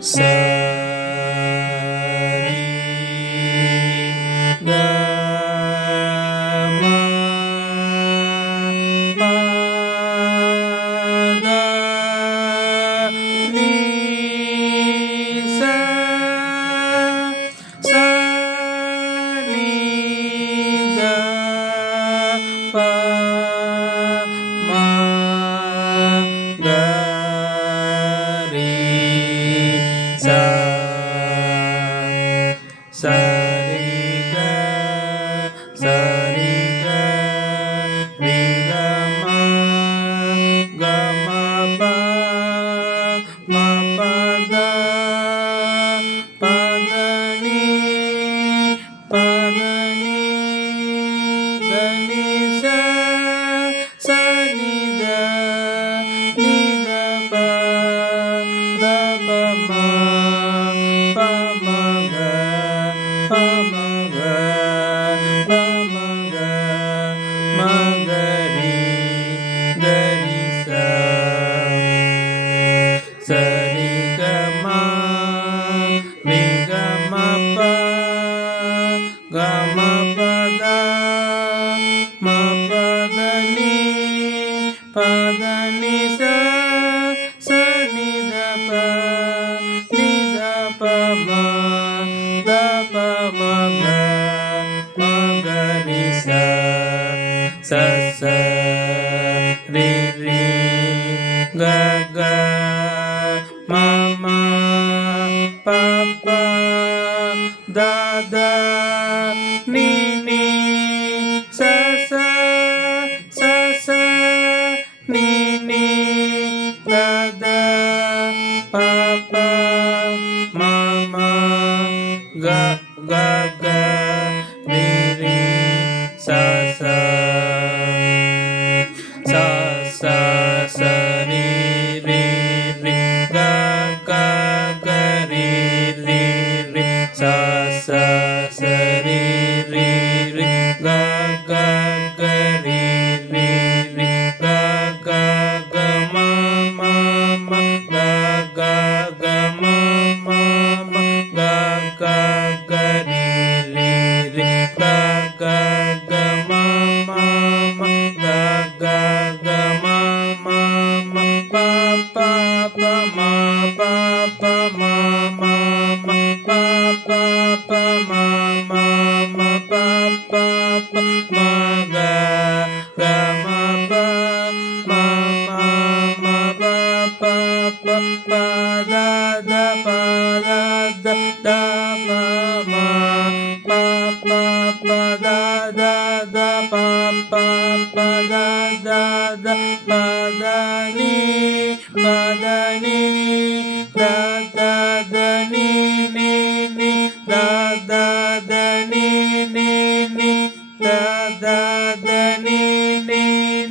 sa ri ga ma pa da ni sa ni da pa ma ga ri sa ri ga ri ga ma pa da pa da ni da ni sa ni da pa da pa ma ga ma ga ri sa ri ga ma pa da ma pa da ni sa ni da pa ma da pa ma ga ri sa ri ga ma pa da ni sa ni da pa ma ga ri sa ri ga ri sa ri ga ri ga ma ga ri ga ma pa pa ma ga ma pa da pa da pa ma pa da pa da pa da ni da ni da ni da ni da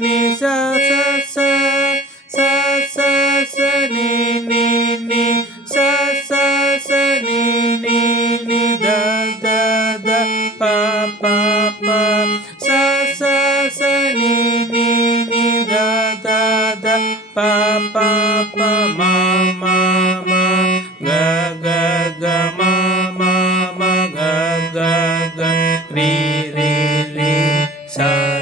ni sa ni sa ni da pa sa ni da pa ma ga ma ga ri sa